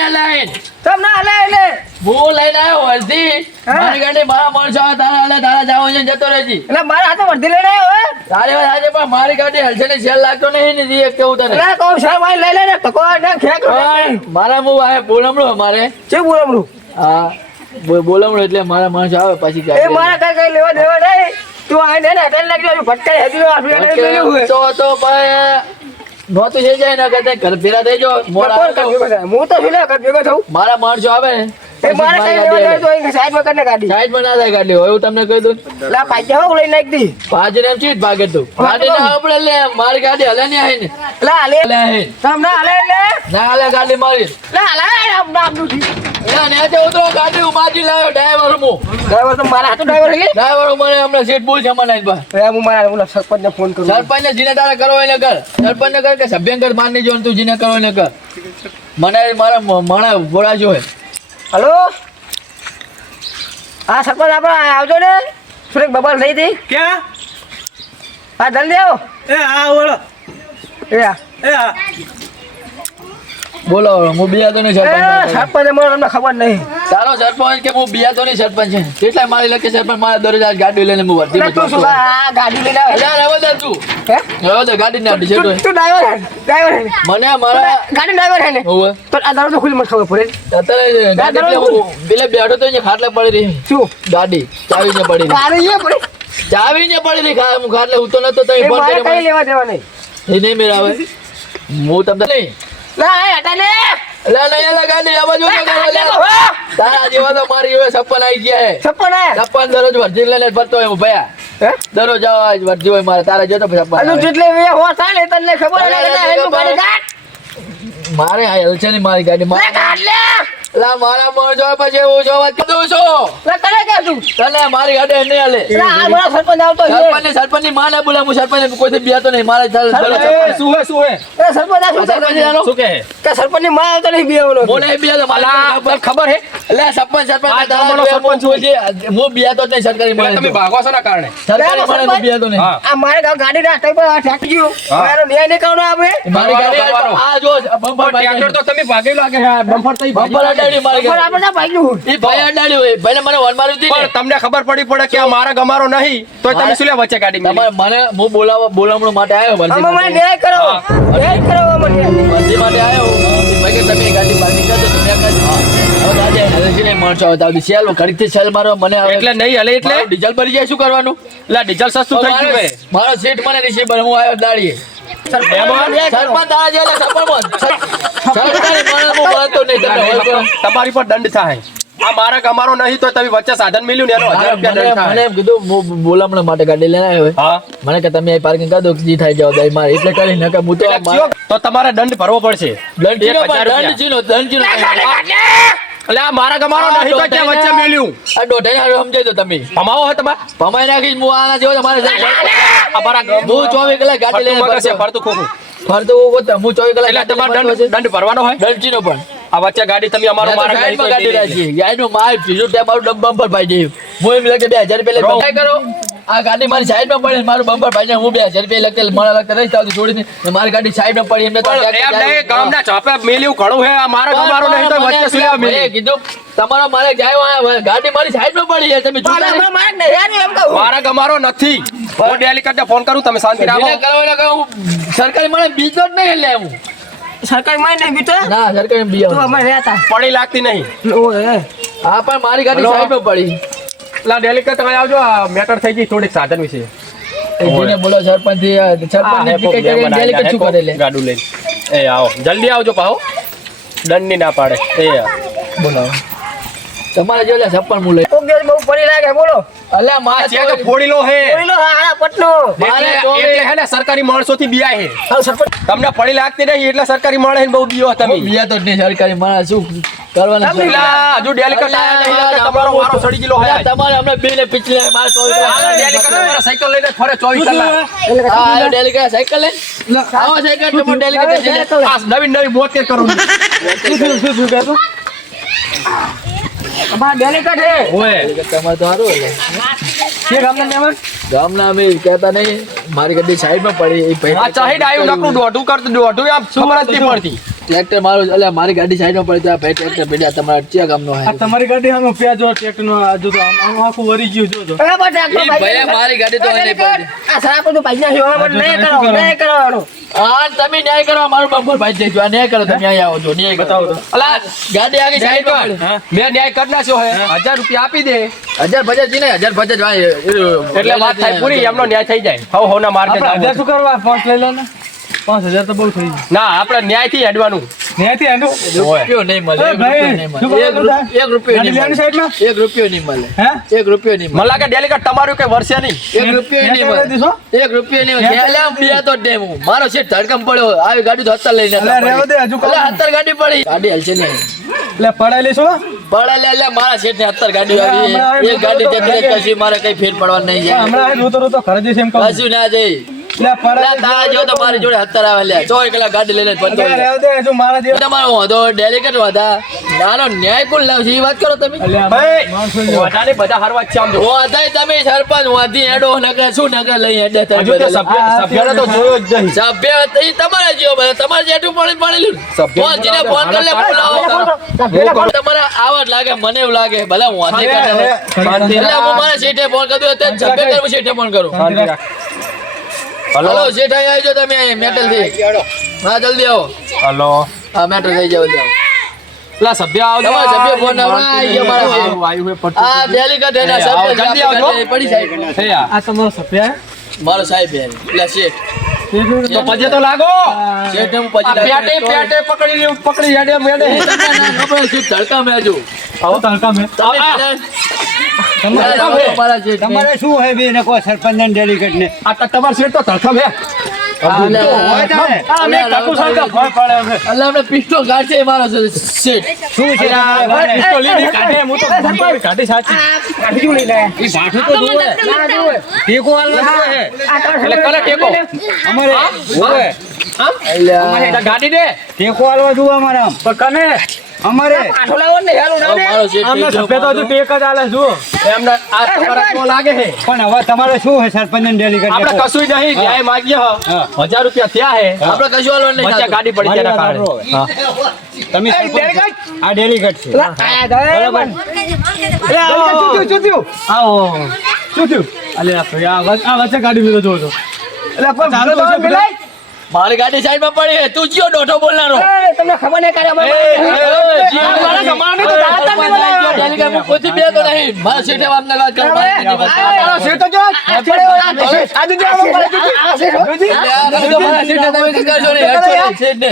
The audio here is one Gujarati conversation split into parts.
ગાડી બે લઈ લાઈન તમ ના હલે એટલે હું લઈને આવ્યો વર્ધી? મારી ગાડી મારા માણસો તારા હાલે તારા જાવ છે જતો રહેજી. એટલે મારા હાથે વર્ધી લઈને આવ્યો હે? તારી વાત આજે પણ મારી ગાડી હલશે ને સેલ લાગતો નહીં ને જી એક કેવું તને? એટલે કહું સાહેબ ભાઈ લઈ લે ને તકો ને ખેક મારા મુ આ બોલમણો અમારે. છે બોલમણું? હા બો- એટલે મારા માણસ આવે પછી એ મારા કઈ કઈ લેવા દેવા નહીં. તું આઈ ને અટેલ લાગી હજુ ભટકાઈ હજુ તો તો ભાઈ નહોતું છે જાય ના કરતા. ઘર ફેરા થઈ જો ભેગો? હું તો શું લે કર થઉં. મારા માણસો આવે. ને એ મારા કઈ લેવા દેવા તો અહીં સાઈડમાં કરીને ગાડી. સાઈડમાં ના ગાડી હોય એવું તમને કહી દઉં? લા લઈ નાખ દી. એમ ભાગે તું. ગાડી ના આપણે લે મારી ગાડી હલે ને લા હલે. આવી તમ હલે એટલે? ના હલે ગાડી મારી. લા આમ નામનું ગાડી હું લાવ્યો ડ્રાઈવર હું. ડ્રાઈવર તો મારા હાથો ડ્રાઈવર હે ડ્રાઈવર મને હમણાં સીટ ભૂલ છે મને બા હું મારા ઓલા સરપંચ ને ફોન કરું. સરપંચ ને જીને તારે કરવો એને કર. સરપંચ ને કર કે સભ્યંકર માન નહીં જો તું જીને કરવો એને કર. મને મારા મ- માણા બોલા જો હે હલો? હા સરપંચ આપણે આવજો ને. સુરેખ બબલ થઈ હતી. ક્યાં? હા જલ્દી આવો. એ હા બોલો. એ હા. એ હા. બોલો હું બિયા તો નહીં સરપંચ સરપંચ મને તમને ખબર નહીં. તારો સરપંચ કે હું બિયા તો સરપંચ છે? કેટલા મારી લખે સરપંચ મારા દરરોજ આજ ગાડી લઈને હું એટલે તું શું આ ગાડી લઈને આવે. અલ્યા રહેવા દે તું. હે? રહેવા દે ગાડી ના ડિસાઈડ તું તું ડ્રાઈવર હે ડ્રાઈવર હે. મને મારા ગાડી ડ્રાઈવર હે ને? હોવે. તો આ દરવાજો ખુલી મને ખબર પડે. અત્યારે ગાડી દરરોજ હું પેલે બેઠો તો અહીંયા ખાટલે પડી રહી. શું? ગાડી ચાવી ને પડી ગાડી એ પડી? ચાવી ને પડી રહી ખા- હું ખાટલે ઉતો નતો તો ફોન કર્યો લેવા દેવા નહીં. એ નહીં મેરા આવે. હું તમને નહીં લા. એ તારા જેવા તો મારી હવે સપન આવી ગયા છપ્પન હે? સપન દરરોજ વર્જી લઈને ફરતો હોય હું? ભયા દરરોજ વર્જી હોય મારે તારા જતો જેટલે હો થાય ને તને ખબર મારે આ હલશે નહીં મારી ગાડી મારે. લે લા મારા મોર જો પછી હું જો વાત કરું છું. લે તને કે તું તને મારી ગાડી નહીં હાલે. લે આ મારા સરપંચ આવતો છે. સરપંચ સરપંચની માને બોલા હું સરપંચ કોઈ બિયા તો નહીં મારે ચાલ શું હે શું હે? એ સરપંચ આ શું સરપંચ શું કહે? કે સરપંચની માં આવતો નહીં બિયાવાનો બોલે. બિયા તો મારે અલા, તને ખબર હે? લે સરપંચ સરપંચ આ તારા બે સરપંચ હું છે. હું બિયા તો નહીં સરકારી મળે તમે તો. ભાગો છો ના કારણે? સરકારી મળે તો બિયા નહીં. આ મારે ગામ ગાડી ઠાકી ગયું. મારો ન્યાય નહીં કરવાનો આપણે. મારી ગાડી આ જો બમ્પર ટ્રેક્ટર તો તમે ભાગી લાગે છે બમ્પર તો બમ્પર લાગે. અડાડી મારી પણ આપણે ના ભાગ્યું ઈ ભાઈ અડાડી હોય. ભાઈને મને વન મારી હતી પણ તમને ખબર પડી પડે કે આ મારા ગમારો નહીં તો તમે શું લે વચ્ચે કાઢી તમારે મને હું બોલાવા બોલાવવા માટે આવ્યો મને ન્યાય કરો. ન્યાય કરો. માટે આવ્યો. ભાઈ કે તમે ગાડી કરજો ડીઝલ ભરી જાય શું કરવાનું? એટલે ડીઝલ સસ્તું થઈ ગયું મારો સીટ મને નીચે હું આવ્યો દાડીએ. તમારી પર દંડ થાય. આ મારા નહીં તો તમે વચ્ચે સાધન મેલ્યું ને એનો હજાર રૂપિયા મને મને દંડ થાય. એમ કીધું હું બોલામણા માટે ગાડી લઈને આવ્યો હા. મને કે તમે પાર્કિંગ કરી દો જી થાય જાવ મારે. એટલે કરી નકર હું તો તો તમારે દંડ ભરવો પડશે. દંડ ચીનો. દંડ ચીનો દંડ ચીનો એટલે આ મારા ગમારો નહીં તો ત્યાં વચ્ચે મેલ્યું. આ દોઢાઈને હારું સમજાઈ દો તમે. ભમાવો હે તમારે. ભમાઈ નાખી હું આના જેવો તમારે આ મારા ગ- હું ચોવીસ કલાક ગાડી લઈને છે, ફરતો. ખોખું. ફરતો પોતે. હું ચોવીસ કલાક એટલે તમારે દંડ દંડ ભરવાનો હોય? છે. દંડ પણ. આ વચ્ચે ગાડી તમે અમારો મારા ગાડી રાખી. ગાડીનું માલ ત્રીજું ટેપ મારું ડબ બમ્પર ભાઈ દે હું એમ લાગે બે હજાર રૂપિયા કરો. આ ગાડી મારી સાઈડમાં પડે મારું બમ્પર ભાઈ હું બે હજાર રૂપિયા લખેલ મને લગતા રહી જાવ છોડીને ને મારી ગાડી સાઈડમાં પડી એમને તો ગામના ચોપે મેલ્યું ઘણું હે મારા ગમારો નહીં તો વચ્ચે સુયા લેવા મેં કીધું તમારો મારે જાય આ ગાડી મારી સાઈડમાં પડી છે તમે. આમાં મારે નહીં. એમ કહું. મારા ગમારો નથી. હું ડેલી કરતા ફોન કરું તમે શાંતિ રાખો. કરો એને કહું, સરકારી મને બીજો જ નહીં લે હું. સરકારી માં નહીં બીજો? ના સરકારી તું બીજો. અમારે રહેતા. પડી લાગતી નહીં. હા પણ મારી ગાડી. સાઈડમાં પડી. એટલે ડેલી કરતા તમે આવજો આ મેટર થઈ ગઈ થોડીક સાધન વિશે. એ જેને બોલો સરપંચ સરપંચ ટિકિટ કરીને delegate શું કરે લે. ગાડું લઈને. એ આવો જલ્દી આવજો પાહો. દંડની ના પાડે. એ બોલાવો. તમારે જો લે સરપંચ હું લઈ બહુ પડી લાગે બોલો. અલ્યા છે ચેક ફોડી લો હે? બોલો હાડા પટનો મારે એટલે તો એટલે હે ને સરકારી માણસોથી બિયા હે. તમને પડી લાગતી નહીં એટલે સરકારી માણસ બહુ બિયો તમે. બિયા તો નહીં સરકારી માણસ શું કરવાના છે? હજુ ડેલી આયા તમારો વારો સડી ગયો હે. તમારે અમને બે ને પીછલે મારે આ મારા સાયકલ લઈને ફરે ચોવીસ કલાક. હા, આયો સાયકલ લઈને. આવો સાયકલ તમે delegate આ નવી નવી કે કરું અમાર ડેલિકેટ હે ઓય. delegate તો સારું એટલે. કે ગામના મહેમાન ગામના અમે કહેતા નહીં. મારી ગાડી સાઈડમાં પડી. એ આ ચાહી ડાયું નકરું દોઢું કરતું દોઢું આમ સુરતથી પડતી. ટ્રેક્ટર મારું એટલે મારી ગાડી સાઈડમાં પડી તો ભાઈ ટ્રેક્ટર પડ્યા તમારા ચિયા ગામનો આ તમારી ગાડી આમાં પ્યાજો ટ્રેક્ટર નો આજુ તો આમ આખું વરી ગયું જોજો અરે પણ ટ્રેક્ટર ઈ મારી ગાડી તો અહીં પડી. આ સારા બધું પૈસા છે, હવે પણ નહીં કરો, નહીં કરવાનું. હા તમે ન્યાય કરો મારું બમ્પર ભાઈ જઈશું આ ન્યાય કરો તમે અહીંયા આવો છો ન્યાય બતાવો. અલા ગાડી આગળ સાઈડ પર મેં ન્યાય કરી નાખ્યો હે. હજાર રૂપિયા આપી દે. હજાર પચાસ જી ને હજાર ભાઈ એટલે વાત થાય પૂરી એમનો ન્યાય થઈ જાય. હવ હવ ના માર્કે આપણે હજાર શું કરવા? ફોન લઈ લો ને. પાંચ હજાર તો બહુ થઈ ના આપણે ન્યાયથી હેડવાનું. ત્યાંથી આનું રૂપિયો નહીં મળે એક રૂપિયો નહીં મળે. એક રૂપિયો નહીં મળે. એક રૂપિયો નહીં મળે. એક લેવાની સાઈડમાં હે રૂપિયો નહીં મળે. લાગે ડેલિકેટ તમારું કે વર્ષે નહીં. એક રૂપિયો નહીં મળે. એક રૂપિયો નહીં મળે. એટલે આમ બે તો ડેમ હું. મારો શેઠ ધડકમ પડ્યો. આવી ગાડી તો અત્યારે લઈને એટલે હત્તર ગાડી પડી. ગાડી હલશે નહીં. એટલે પડાઈ લઈશું પડે લે લે મારા શેઠ ને અત્તર ગાડી આવી. એક ગાડી જતી રહે, કશી મારે કઈ ફેર પડવા નહીં જાય. હમણાં રોતો રોતો ખરીદી છે એમ કહું કશું ના જઈ. એટલે પડાઈ તારા જો તો મારી જોડે હત્તર આવે લે ચોવીસ કલાક ગાડી લઈને જ ફરતો અલા, હોય. રહેવા દે હજુ મારા જેવા. તમારો વાંધો ડેલિકેટ વાંધા. નાનો ન્યાય કોણ લાવશે એ વાત કરો તમે. અલ્યા, ભાઈ, માણસો જેવા. વધારે બધા હરવા જ છે આમ જો. તમે સરપંચ વાંધી હેડો નકર શું નકર લઈ હેડે તમે હજુ તે બધા. સભ્ય તો જોયો જ નહીં. સભ્ય એ તમારા જેવો બધા. તમારે જેટલું પડે પડેલું. ફોન જેને ફોન કરી લે બોલાવો તમારા આવા જ લાગે મને એવું લાગે ભલે હું વાંધી અરે, કાઢે. એટલે હું મારા શેઠે ફોન કર્યો અત્યારે સભ્ય કરું સીટે ફોન કરું. હલો જેઠાઈ અહીં આવજો તમે અહીં મેટલથી હા જલ્દી આવો. હલો હા મેટલ થઈ જાવ જાવ પેલા સભ્ય આવજો તમારા સભ્ય ફોન આવી ગયો મારા છે. આવ્યું હે પટ આ ડેલિકેટ એના ના સભ્ય જલ્દી આવજો. પડી સાહેબ છે આ. તમારો સભ્ય મારો સાહેબ હે પેલા શેઠ. તો પજે તો લાગો. શેઠ હું પેટે પેટે પકડી પકડી હેડે મેડે. તમને ના ખબર છે ધડકા મેજો. આવો ધડકા મેં તમારે શું હોય બે ને કોઈ સરપંચ ને ડેલિકેટ ને આ તો તમારો શેઠ તો ધડકમ હે. ગાડી દે ટેકો હાલવા જુએ મારા આમ. પણ કને અમારે આવો મારો શેઠ આમને થઈ ગયો સભ્ય તો હજુ ટેક જ આલે જો એમને આ તમારા તો લાગે છે? પણ હવે તમારે શું છે સરપંચ ને ડેલિકેટ આપણે કશું નહીં ન્યાય માગીએ હ. હા. હજાર રૂપિયા થયા હે. આપણે કશું હાલવાનું નહીં બચ્ચા ગાડી પડી જાય તેના કારણે. તમે સરપંચ આ કટ છે. બરાબર? આવો. શું થયું અલે આ વચ્ચે- ગાડી લીધો જોવો છો એટલે પણ ચાલો તો મિલાય મારી સાઈડમાં પડી તું કયો ડોઠો બોલનારો તમને ખબર નહીં કરે મારા. જમાનાની તો દાતા તમે એ, બોલાવો. ડેલિકેટ હું કોઈથી બે તો નહીં. મારા શેઠે વાત ના વાત કરો. મારા શેઠ જો, છેડે વાળા જો. આ છે. બધું મારા શેઠે તમે કંઈ કરશો ને નહીં, શેઠને.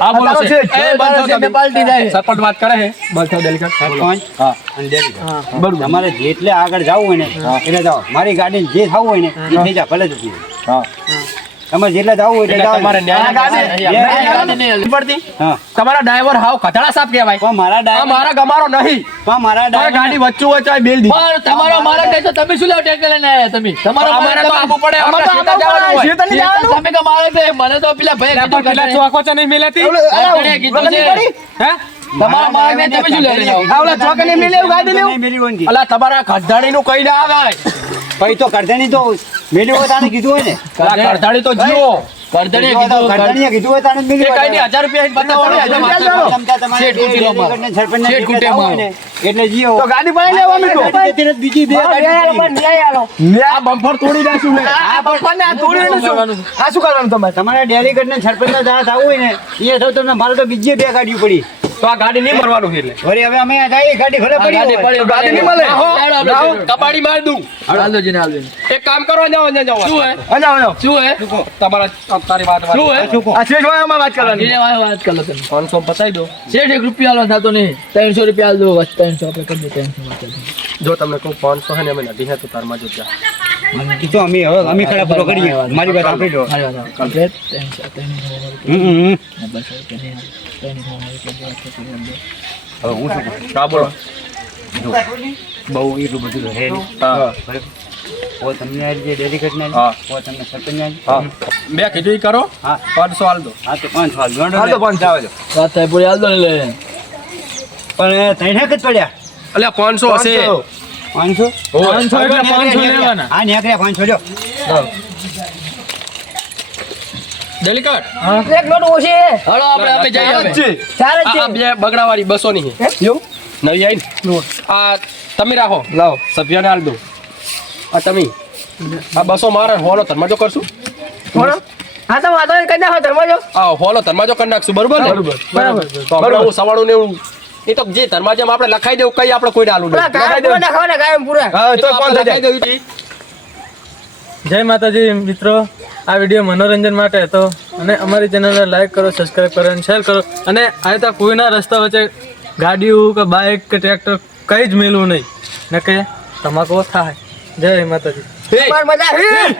આ બોલો છે એ, બંધો તમે પાલટી જાય. સપોર્ટ વાત કરે હે બસ તો ડેલિકેટ હા અને ડેલિકેટ તમારે જેટલે આગળ જવું હોય ને એટલે જાઓ મારી ગાડી જે થવું હોય ને એ થઈ જા ભલે જ હા તમારે જેટલે જવું હોય એટલે તમારે ન્યાય. પડતી. તમારા ડ્રાઈવર હાવ કથળા સાપ કહેવાય. પણ મારા ડ્રાઈવર મારા ગમારો નહીં. પણ મારા ડ્રાઈવર ગાડી વચ્ચે વચ્ચે બેલ દી. પણ તમારો મારા કહે તો તમે શું લાવ ટેકલ લઈને આયા તમે? તમારો અમારે તો આપવું પડે અમારે તો આપવું પડે. જવાનું તમે કે મારે તો મને તો પેલા ભાઈ કીધું પેલા ચોકો છે નહીં મિલાતી કીધું છે. હે? તમારા મારા ને તમે શું લઈ આવો? આવલા ચોકે નહીં મિલે ગાડી લેવું. અલા તમારા ખડધાણી નું કઈ ના આવે ભાઈ તો ખડધાણી તો. મેલી હોય તાણે કીધું હોય ને. અલા તો જીવો. કરદણીએ કીધું કીધું કીધું હોય તાણે મેલી હોય કઈ નહીં રૂપિયા બતાવો ને, હજાર રૂપિયા તમારે શેઠ કુટીરોમાં. ડેલિકેટને સરપંચને શેઠ ટીકા થવું હોય ને, એટલે જીઓ તો ગાડી પાડી લેવાની તો. ગાડી બીજી બે હા, ન્યાય આલો, પણ ન્યાય આલો. આ બમ્ફર તોડી નાખ્યું મેં. આ પપ્પાને આ તોડીને શું આ શું કરવાનું તમારે? તમારે ડેલિકેટ ને સરપંચ ના દાડા થવું હોય ને એ થયું તમને મારે તો બીજી બે ગાડીઓ પડી. તો આ ગાડી નહીં મરવાનું છે એટલે. વળી હવે અમે આ જઈએ ગાડી ભલે પડી ગાડી પડી, ગાડી નહીં મળે. કબાડી માર દઉં. હાલો. જીને, હાલો એક કામ કરો જાઓ જાઓ જાઓ. શું હે? અજા અજા શું હે? તમારા તારી વાત શું હે? આ શેઠ ભાઈ અમાર વાત કરવાની. જીને વાત- વાત કરો તમે. પાંચસો બતાવી દો. શેઠ એક રૂપિયા હાલો થાતો નહીં. ત્રણસો રૂપિયા હાલ દો બસ ત્રણસો આપણે કરી દે 300 વાત જો તમને કહું પાંચસો હે ને અમે નથી હે તો તારમાં જો. ત્યાં અમે હવે અમે ખરા પૂરો કરીએ મારી વાત આપી દો હમ, હમ, હમ. ને બસો હવે હું શું? બોલો. બહુ એટલું બધું રહે હે નહીં. હા. ઓ તમને જે ડેલિકેટ ના હા. ઓ તમને ના હા. બે કીધું ઈ કરો. હા. પાંચસો હાલ દો. હા તો પાંચ હાલ. પાંચ વાત થાય પૂરી હાલ દો લે. પણ ત્રણ જ પડ્યા. એટલે પાંચસો હશે. પાંચસો. પાંચસો? એટલે પાંચસો લેવાના. હા નીકળ્યા પાંચસો લ્યો જલ્દી એક નોટ ઓછી હળો આપણે અમે જઈએ અમે. ચાર જ આ આ છે બે બગડાવાળી બસો ની. એવું નવી આવી ને. આ તમે રાખો. લાવો સભ્યને હાલ દો. આ તમે. આ બસો મારે હોલો ધર્માજો કરશું. બોલો હા તો વાંધો નહીં કરી નાખો ધર્મ જો. હોલો ધર્માજો કરી નાખશું. બરોબર ને? બરોબર બરાબર. તો સવાળું ને એવું. એ તો જે ધર્માજામાં આપણે લખાઈ દેવું કઈ આપણે કોઈ આલું પેલા નહીં પૂરા હા તો કોણ લખાઈ જાય. દેવું. જય માતાજી મિત્રો. આ વીડિયો મનોરંજન માટે હતો. અને અમારી ચેનલને લાઈક કરો સબસ્ક્રાઈબ કરો અને શેર કરો. અને આ તો કોઈના રસ્તા વચ્ચે ગાડીઓ કે બાઇક કે ટ્રેક્ટર કંઈ જ મેળવું નહીં. ને કે તમાકુ થાય. જય માતાજી. મજા આવી!